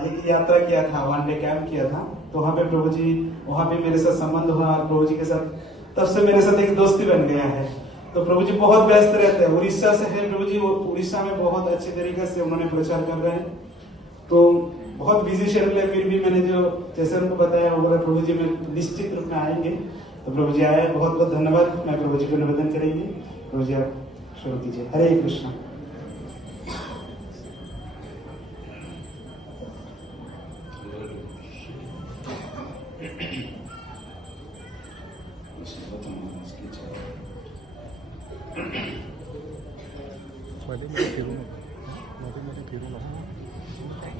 एक यात्रा किया था, 1 डे कैंप किया था। तो वहाँ पे प्रभु जी, वहाँ पे मेरे साथ संबंध हुआ और प्रभु जी के साथ तब से मेरे साथ एक दोस्ती बन गया है। तो प्रभु जी बहुत व्यस्त रहते हैं, उड़ीसा से है प्रभु जी, वो उड़ीसा में बहुत अच्छे तरीके से उन्होंने प्रचार कर रहे हैं। तो बहुत बिजी शेड्यूल है, फिर भी मैंने जो जैसे उनको बताया वो बोला प्रभु जी में निश्चित रूप में आएंगे। तो प्रभु जी आए, बहुत बहुत धन्यवाद। मैं प्रभु जी को निवेदन करेंगे। प्रभु जी आप शुरू कीजिए। हरे कृष्णा।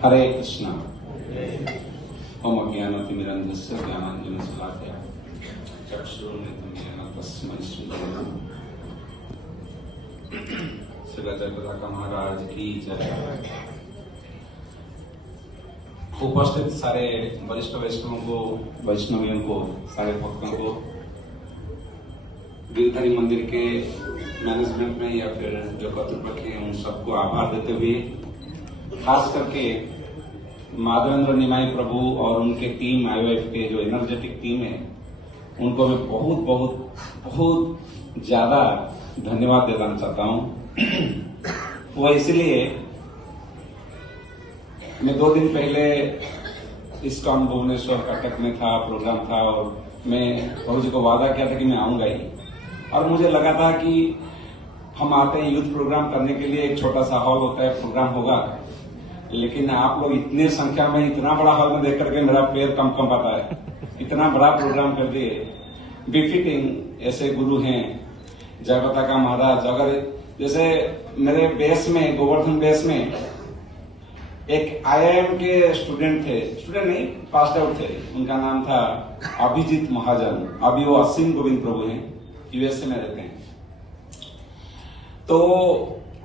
हरे कृष्णा। ओम अज्ञानतिमिरन्धस्य ज्ञानाञ्जनशलाकया चक्षुरुन्मिलितं तस्मै श्रीगुरवे श्री जगन्नाथ महाराज की जय। उपस्थित सारे वरिष्ठ वैष्णवों को, वैष्णवियों को, सारे भक्तों को, गिरधारी मंदिर के मैनेजमेंट में या फिर जो कर्तृपक्ष हैं उन सबको आभार देते हुए, खास करके माधवेंद्र निमाई प्रभु और उनके टीम, आईओएफ के जो एनर्जेटिक टीम है, उनको मैं बहुत बहुत बहुत ज्यादा धन्यवाद देना चाहता हूं। वो इसलिए मैं 2 दिन पहले इस्कॉन भुवनेश्वर कटक में था, प्रोग्राम था, और मैं प्रभु जी को वादा किया था कि मैं आऊंगा ही। और मुझे लगा था कि हम आते हैं यूथ प्रोग्राम करने के लिए, एक छोटा सा हॉल होता है, प्रोग्राम होगा, लेकिन आप लोग इतने संख्या में इतना बड़ा हॉल में देख करके मेरा पैर कम पाता है। इतना बड़ा प्रोग्राम कर दिए, बिफिटिंग ऐसे गुरु हैं जय पताका महाराज। अगर जैसे मेरे बेस में, गोवर्धन बेस में एक आईआईएम के स्टूडेंट थे, स्टूडेंट नहीं पास आउट थे, उनका नाम था अभिजीत महाजन। अभी वो असीम गोविंद प्रभु हैं, यूएसए में रहते हैं। तो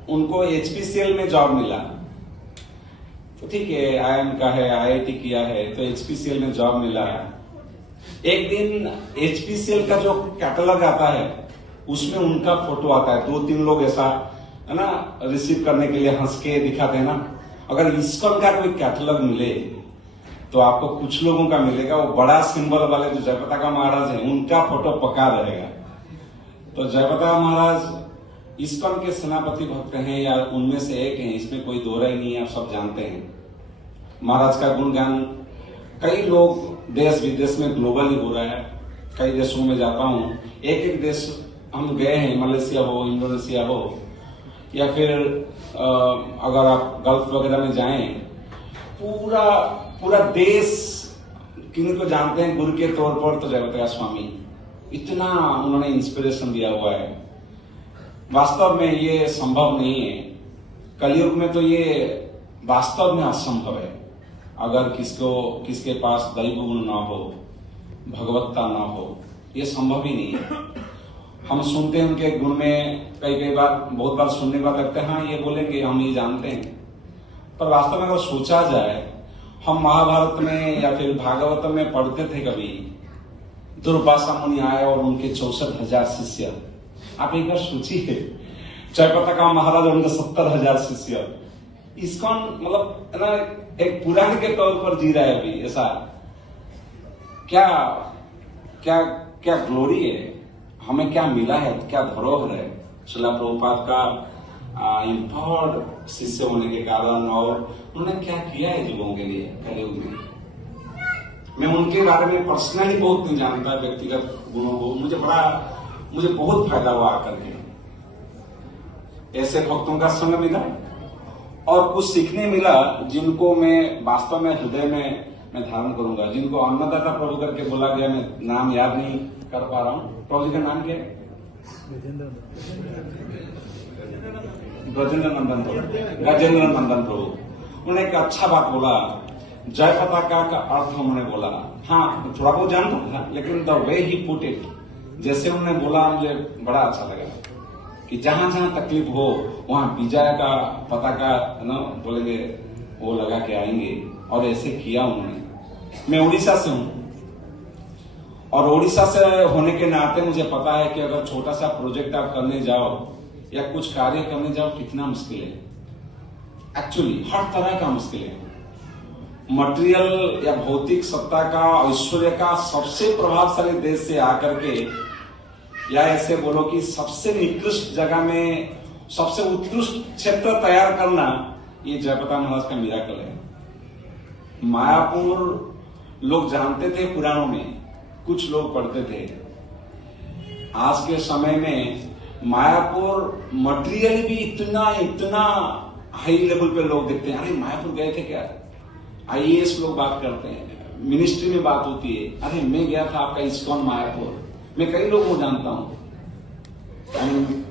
उनको एचपीसीएल में जॉब मिला। तो ठीक है, आईआईएम का है, आईआईटी किया है, तो एचपीसीएल में जॉब मिला। एक दिन एचपीसीएल का जो कैटलॉग आता है उसमें उनका फोटो आता है। 2-3 लोग ऐसा है ना रिसीव करने के लिए हंस के दिखाते हैं ना। अगर इस्कॉन का कोई कैटलॉग मिले तो आपको कुछ लोगों का मिलेगा, वो बड़ा सिंबल वाले जो जय पताका महाराज है उनका फोटो पक्का रहेगा। तो जय पताका महाराज इस्कॉन के सेनापति भक्त हैं या उनमें से एक हैं, इसमें कोई दो राय नहीं है, आप सब जानते हैं। महाराज का गुणगान कई लोग देश विदेश में ग्लोबली हो रहा है। कई देशों में जाता हूँ, एक देश हम गए हैं, मलेशिया हो, इंडोनेशिया हो, या फिर अगर आप गल्फ वगैरह में जाएं, पूरा देश किनको जानते हैं गुरु के तौर पर, तो जय पताका स्वामी। इतना उन्होंने इंस्पिरेशन दिया हुआ है। वास्तव में ये संभव नहीं है, कलयुग में तो ये वास्तव में असंभव है। अगर किसके पास दैव गुण ना हो, भगवत्ता ना हो, ये संभव ही नहीं है। हम सुनते हैं उनके गुण में, कई बार, बहुत बार सुनने के बाद लगता है हाँ ये बोलेंगे, हम ये जानते हैं। पर वास्तव में अगर सोचा जाए, हम महाभारत में या फिर भागवत में पढ़ते थे कभी, दुर्वासा मुनि आए और उनके 64,000 शिष्य। आप एक बार सोचिए, जय पताका महाराज और उनके 70,000 शिष्य। इस्कॉन मतलब है ना एक पुराण के तौर पर जी रहा है अभी। ऐसा क्या क्या क्या ग्लोरी है, हमें क्या मिला है, क्या धरोहर है श्रील प्रभुपाद का इम्पोर्ट शिष्य होने के कारण, और उन्होंने क्या किया है जीवों के लिए कलयुग में। मैं उनके बारे में पर्सनली बहुत नहीं जानता, व्यक्तिगत गुणों को। मुझे बहुत फायदा हुआ आकर के, ऐसे भक्तों का संग मिला और कुछ सीखने मिला, जिनको मैं वास्तव में हृदय में मैं धारण करूंगा। जिनको अन्नदाता प्रभु करके बोला गया, मैं नाम याद नहीं कर पा रहा हूँ। प्रभु जी का नाम क्या है? गजेंद्र नंदन प्रभु। उन्होंने एक अच्छा बात बोला, जय पताका का अर्थ उन्होंने बोला। हाँ, थोड़ा बहुत जानता था, लेकिन the way he put it, जैसे उन्होंने बोला, मुझे बड़ा अच्छा लगा कि जहां जहां तकलीफ हो वहां विजय का पताका ना बोलेंगे, वो लगा के आएंगे। और ऐसे किया उन्होंने। मैं उड़ीसा से हूं, और उड़ीसा से होने के नाते मुझे पता है कि अगर छोटा सा प्रोजेक्ट आप करने जाओ या कुछ कार्य करने जाओ, कितना मुश्किल है। एक्चुअली हर तरह का मुश्किल है। मटेरियल या भौतिक सत्ता का, ऐश्वर्य का सबसे प्रभावशाली देश से आकर के, या ऐसे बोलो कि सबसे निकृष्ट जगह में सबसे उत्कृष्ट क्षेत्र तैयार करना, ये जयप्रताप महाराज का मिराकल है। मायापुर लोग जानते थे पुराणों में, कुछ लोग पढ़ते थे। आज के समय में मायापुर मटेरियल भी इतना हाई लेवल पे लोग देखते हैं। अरे मायापुर गए थे क्या? आईएएस लोग बात करते हैं, मिनिस्ट्री में बात होती है, अरे मैं गया था आपका इस्कॉन मायापुर। मैं कई लोगों को जानता हूं,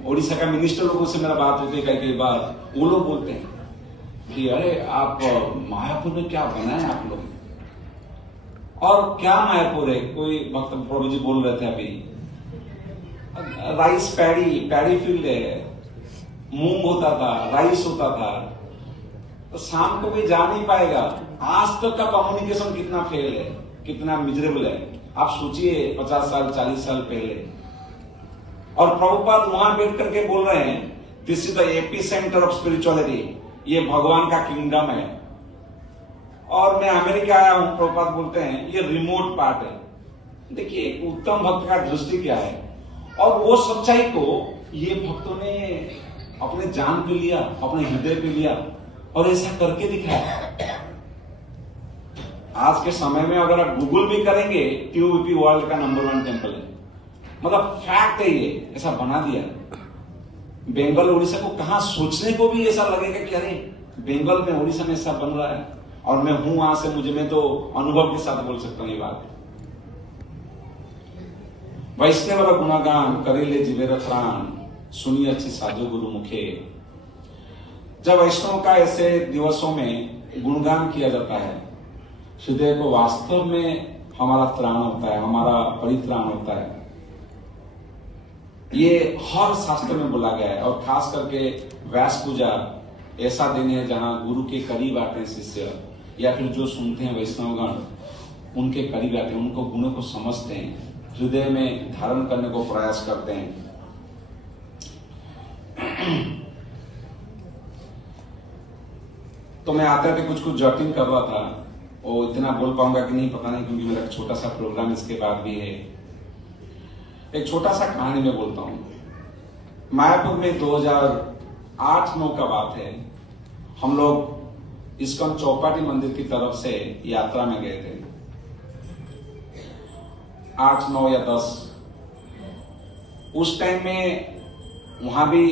ओडिशा का मिनिस्टर लोगों से मेरा बात होती है कई बार। वो लोग बोलते हैं कि अरे आप मायापुर में क्या बनाए आप लोग, और क्या मायापुर है। कोई भक्त प्रभु जी बोल रहे थे अभी, राइस पैडी फील्ड है, मूंग होता था, राइस होता था, तो शाम को भी जा नहीं पाएगा। आज तक का कम्युनिकेशन कितना फेल है, कितना मिजरेबल है, आप सोचिए 50 साल 40 साल पहले। और प्रभुपाद वहां बैठ करके बोल रहे हैं, this is the AP centre of spirituality, ये भगवान का किंगडम है। और मैं अमेरिका आया हूं, प्रभुपाद बोलते हैं ये रिमोट पार्ट है। देखिए एक उत्तम भक्त का दृष्टि क्या है, और वो सच्चाई को ये भक्तों ने अपने जान पे लिया, अपने हृदय पे लिया और ऐसा करके दिखाया। आज के समय में अगर आप गूगल भी करेंगे, टीओबीपी वर्ल्ड का नंबर 1 टेंपल है, मतलब फैक्ट है ये, ऐसा बना दिया। बंगाल उड़ीसा को कहां सोचने को भी ऐसा लगेगा कि अरे बंगाल में उड़ीसा में ऐसा बन रहा है, और मैं हूं वहां से, मैं तो अनुभव के साथ बोल सकता हूं ये बात। वैष्णव गुणगान करेले जीवेर प्राण, सुनिए अच्छी साधु गुरु मुखे। जब वैष्णव का ऐसे दिवसों में गुणगान किया जाता है, हृदय को वास्तव में हमारा त्राण होता है, हमारा परित्राण होता है। ये हर शास्त्र में बोला गया है, और खास करके व्यास पूजा ऐसा दिन है जहां गुरु के करीब आते हैं शिष्य, या फिर जो सुनते हैं वैष्णवगण उनके करीब आते हैं, उनको गुणों को समझते हैं, हृदय में धारण करने को प्रयास करते हैं। तो मैं आते थे कुछ जटिल कर रहा था, और इतना बोल पाऊंगा कि नहीं पता नहीं, क्योंकि मेरा छोटा सा प्रोग्राम इसके बाद भी है। एक छोटा सा कहानी में बोलता हूं। मायापुर में 2008-9 का बात है, हम लोग इस्कॉन चौपाटी मंदिर की तरफ से यात्रा में गए थे, 8, 9 या 10। उस टाइम में वहां भी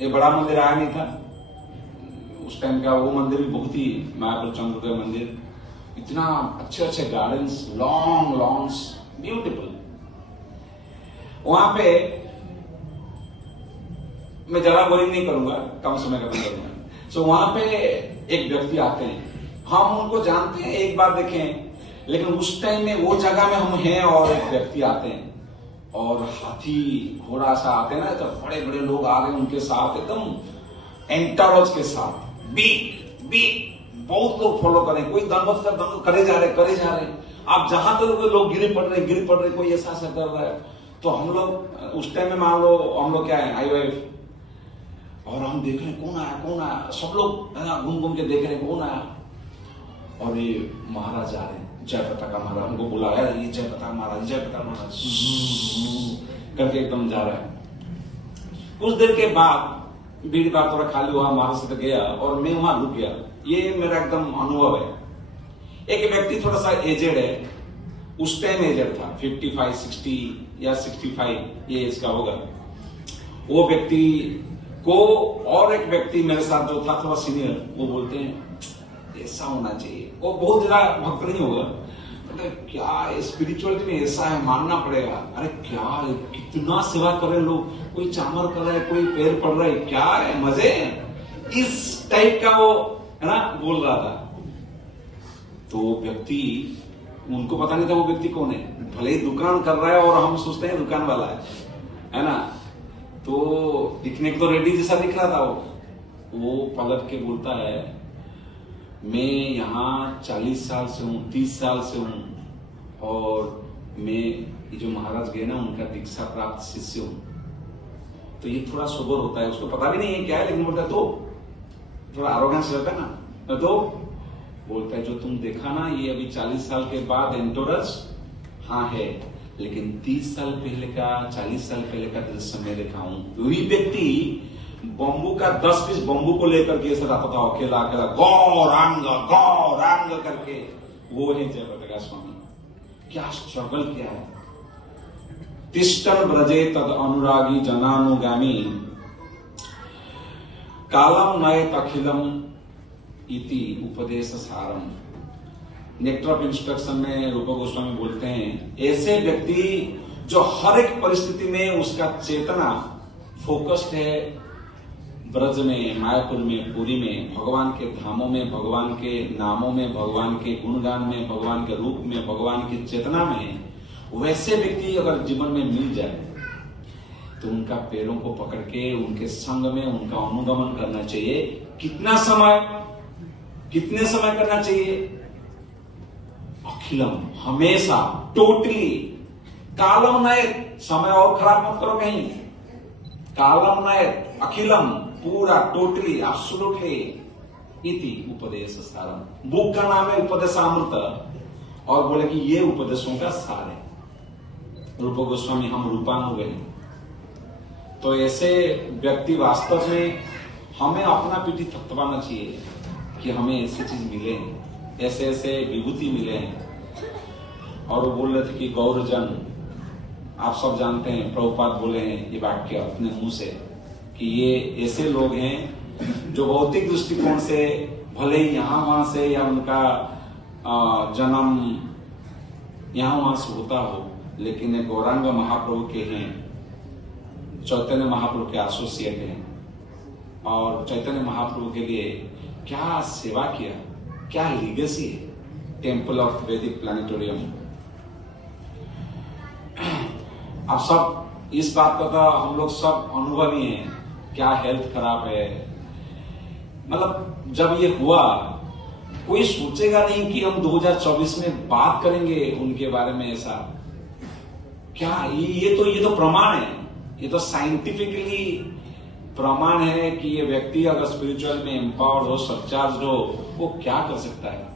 एक बड़ा मंदिर आया नहीं था। उस टाइम का वो मंदिर भी बहुत ही, मायापुर चंद्रोदय मंदिर, इतना अच्छे गार्डन्स, लॉन्ग लॉन्स, ब्यूटीफुल। वहां पे मैं ज्यादा बोरिंग नहीं करूंगा, कम समय खत्म करूंगा। सो वहां पे एक व्यक्ति आते हैं, हम उनको जानते हैं, एक बार देखें, लेकिन उस टाइम में वो जगह में हम हैं और एक व्यक्ति आते हैं, और हाथी घोड़ा सा आते हैं ना, तो बड़े बड़े लोग आ रहे हैं उनके साथ, एकदम एंटरज के साथ, बीक बहुत लोग फॉलो करें, कोई दंड करे जा रहे। आप जहां तक लोग गिरे पड़ रहे, कोई ऐसा कर रहा है। तो हम लोग उस टाइम में मान लो हम लोग क्या है, IOF, और हम देख रहे हैं कौन आया, सब लोग घूम के देख रहे हैं कौन आया, और ये महाराज आ रहे हैं, जयप्रताप महाराज। हमको बुला रहा है, ये जयप्रताप महाराज करके एकदम जा रहा है। कुछ देर के बाद भीड़ भाड़ थोड़ा खाली हुआ, महाराज से गया और मैं वहां रुक गया। ये मेरा एकदम अनुभव है। एक व्यक्ति थोड़ा सा एजेड है, उस टाइम एजेड था, 55, 60 या 65 ये एज का होगा। वो व्यक्ति को और एक व्यक्ति मेरे साथ जो था थोड़ा सीनियर, वो बोलते हैं ऐसा होना चाहिए। वो बहुत ज्यादा भक्त नहीं होगा, क्या स्पिरिचुअलिटी में ऐसा है, मानना पड़ेगा। अरे क्या है, कितना सेवा कर रहे लोग, कोई चामर कर रहा है, कोई पैर पड़ रहा है, क्या है, मजे। इस टाइप का वो है ना बोल रहा था। तो व्यक्ति, उनको पता नहीं था वो व्यक्ति कौन है, भले ही दुकान कर रहा है और हम सोचते हैं दुकान वाला है ना। तो दिखने को तो रेड्डी जैसा दिख रहा था। वो पलट के बोलता है, मैं यहाँ 40 साल से हूँ, 30 साल से हूँ, और मैं जो महाराज गए ना उनका दीक्षा प्राप्त शिष्य हूँ। तो ये थोड़ा सोबर होता है, उसको पता भी नहीं है क्या है, लेकिन बोलता है तो थोड़ा आरोगेंस रहता है ना। तो बोलता है जो तुम देखा ना ये अभी 40 साल के बाद एंटोरस, हाँ है, लेकिन 30 साल पहले का 40 साल पहले का दृश्य मैं देखा हूं। वही व्यक्ति बम्बू का 10 पीस बम्बू को लेकर के ऐसा रहता था अकेला अकेला, गौरांग करके, वो है जयप्रकाश स्वामी। क्या स्ट्रगल किया है। तिष्ठन ब्रजे तद अनुरागी जनानुगामी कालम नयत अखिलम इति उपदेश सारम। नेक्टर ऑफ इंस्ट्रक्शन में रूप गोस्वामी बोलते हैं ऐसे व्यक्ति जो हर एक परिस्थिति में उसका चेतना फोकस्ड है ब्रज में, मायापुर में, पुरी में, भगवान के धामों में, भगवान के नामों में, भगवान के गुणगान में, भगवान के रूप में, भगवान की चेतना में, वैसे व्यक्ति अगर जीवन में मिल जाए तो उनका पैरों को पकड़ के उनके संग में उनका अनुगमन करना चाहिए। कितना समय, कितने समय करना चाहिए? अखिलम, हमेशा, टोटली। कालम नयत, समय और खराब मत करो कहीं। कालम नयत, अखिलम, पूरा, टोटली, एब्सोल्युटली। इति उपदेश सारम। बुक का नाम है उपदेशामृत और बोले कि ये उपदेशों का सार है। रूप गोस्वामी हम रूपानुग हैं। तो ऐसे व्यक्ति वास्तव में हमें अपना पीठी थपथपाना चाहिए कि हमें ऐसी चीज मिले, ऐसे ऐसे विभूति मिले हैं। और वो बोल रहे थे कि गौरजन, आप सब जानते हैं प्रभुपाद बोले हैं ये वाक्य अपने मुंह से कि ये ऐसे लोग हैं जो भौतिक दृष्टिकोण से भले ही यहां वहां से या उनका जन्म यहां वहां से होता हो, लेकिन ये गौरांग महाप्रभु के हैं, चैतन्य महाप्रभु के एसोसिएट हैं और चैतन्य महाप्रभु के लिए क्या सेवा किया, क्या लीगेसी है। टेम्पल ऑफ वैदिक प्लानिटोरियम। अब सब इस बात का तो हम लोग सब अनुभवी हैं, क्या हेल्थ खराब है। मतलब जब ये हुआ कोई सोचेगा नहीं कि हम 2024 में बात करेंगे उनके बारे में। ऐसा क्या ये तो प्रमाण है, ये तो साइंटिफिकली प्रमाण है कि ये व्यक्ति अगर स्पिरिचुअल में एम्पावर्ड हो, सबचार्ज हो, वो क्या कर सकता है।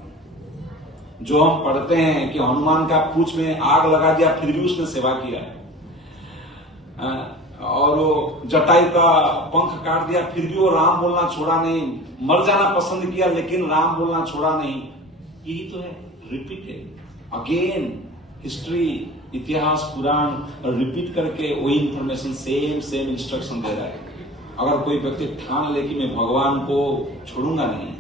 जो हम पढ़ते हैं कि हनुमान का पूंछ में आग लगा दिया फिर भी उसने सेवा किया, और वो जटायु का पंख काट दिया फिर भी वो राम बोलना छोड़ा नहीं, मर जाना पसंद किया लेकिन राम बोलना छोड़ा नहीं। यही तो है, रिपीट है अगेन। हिस्ट्री, इतिहास, पुराण रिपीट करके वही इंफॉर्मेशन, सेम इंस्ट्रक्शन दे रहा है। अगर कोई व्यक्ति ठान ले कि मैं भगवान को छोड़ूंगा नहीं,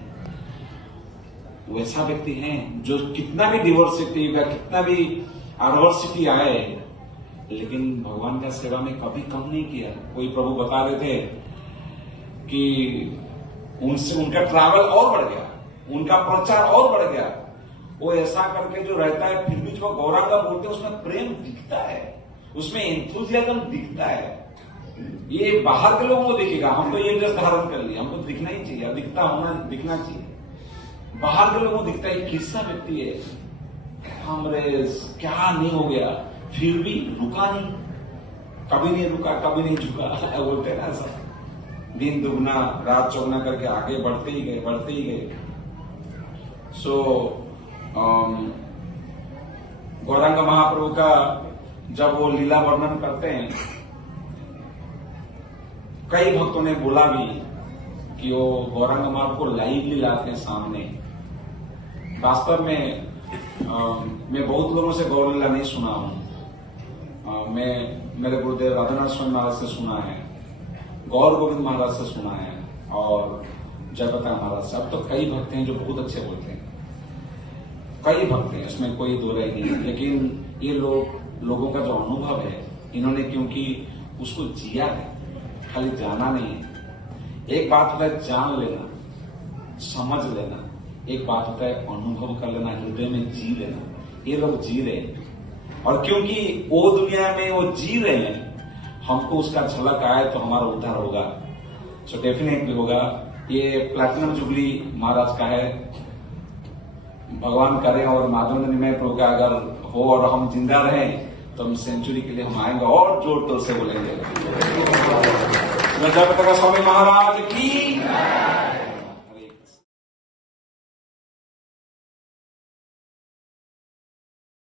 वैसा व्यक्ति है जो कितना भी डिवर्सिटी या कितना भी एडवर्सिटी आए लेकिन भगवान का सेवा में कभी कम नहीं किया। कोई प्रभु बता रहे थे कि उनसे उनका ट्रैवल और बढ़ गया, उनका प्रचार और बढ़ गया। वो ऐसा करके जो रहता है फिर भी जो गौरांगा बोलते हैं उसमें प्रेम दिखता है, उसमें एंथुजियाज्म दिखता है। ये बाहर के लोगों को दिखेगा, हम तो ये ड्रेस धारण कर लिया, हमको दिखना ही चाहिए, दिखना चाहिए। बाहर के लोगों को दिखता है किस्सा व्यक्ति है, क्या नहीं हो गया, फिर भी रुका नहीं, कभी नहीं रुका, कभी नहीं झुका। बोलते हैं ना ऐसा, दिन दुगना रात चौगुना करके आगे बढ़ते ही गए। सो गौरांग महाप्रभु का जब वो लीला वर्णन करते हैं, कई भक्तों ने बोला भी कि वो गौरांग महाप्रभु को लाइवली लाते हैं सामने। वास्तव में मैं बहुत लोगों से गौर लीला नहीं सुना हूं। मैं मेरे गुरुदेव राधानाथ स्वामी महाराज से सुना है, गौर गोविंद महाराज से सुना है और जयप्रकाश महाराज से। अब तो कई भक्त हैं जो बहुत अच्छे बोलते हैं, कई भक्त हैं, इसमें कोई दो राय नहीं। लेकिन ये लोगों का जो अनुभव है, इन्होंने क्योंकि उसको जिया है, खाली जाना नहीं है। एक बात होता है जान लेना, समझ लेना, एक बात होता है अनुभव कर लेना, हृदय में जी लेना। ये लोग जी रहे हैं और क्योंकि वो दुनिया में वो जी रहे हैं, हमको उसका झलक आए तो हमारा उद्धार होगा। सो डेफिनेटली होगा। ये प्लैटिनम जुबली महाराज का है, भगवान करे और माधव निमय प्रभु का अगर हो और हम जिंदा रहें तो हम सेंचुरी के लिए हम आएंगे और जोर तोड़ से बोलेंगे। जय प्रकाश स्वामी महाराज की